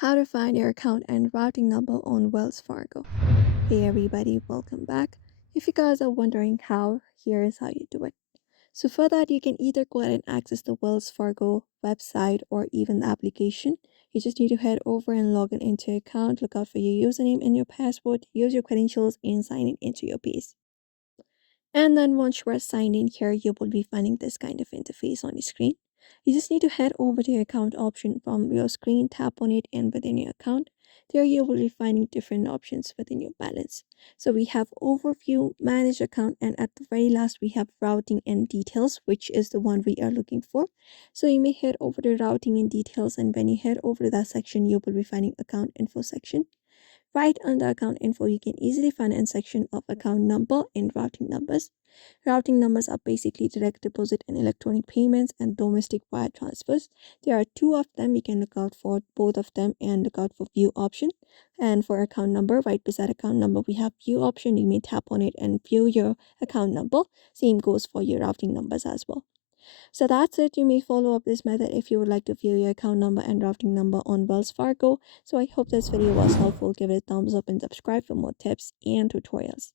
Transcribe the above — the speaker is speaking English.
How to find your account and routing number on Wells Fargo. Hey everybody, welcome back. If you guys are wondering how, here is how you do it. So for that, you can either go ahead and access the Wells Fargo website or even the application. You just need to head over and log in into your account, look out for your username and your password, use your credentials and sign in into your piece. And then once you are signed in here, you will be finding this kind of interface on the screen. You just need to head over to your account option from your screen, tap on it, and within your account, there you will be finding different options within your balance. So we have overview, manage account, and at the very last we have routing and details, which is the one we are looking for. So you may head over to routing and details, and when you head over to that section, you will be finding account info section. Right under account info, you can easily find a section of account number and routing numbers. Routing numbers are basically direct deposit and electronic payments and domestic wire transfers. There are two of them. You can look out for both of them and look out for view option. And for account number, right beside account number, we have view option. You may tap on it and view your account number. Same goes for your routing numbers as well. So that's it. You may follow up this method if you would like to view your account number and routing number on Wells Fargo. So I hope this video was helpful. Give it a thumbs up and subscribe for more tips and tutorials.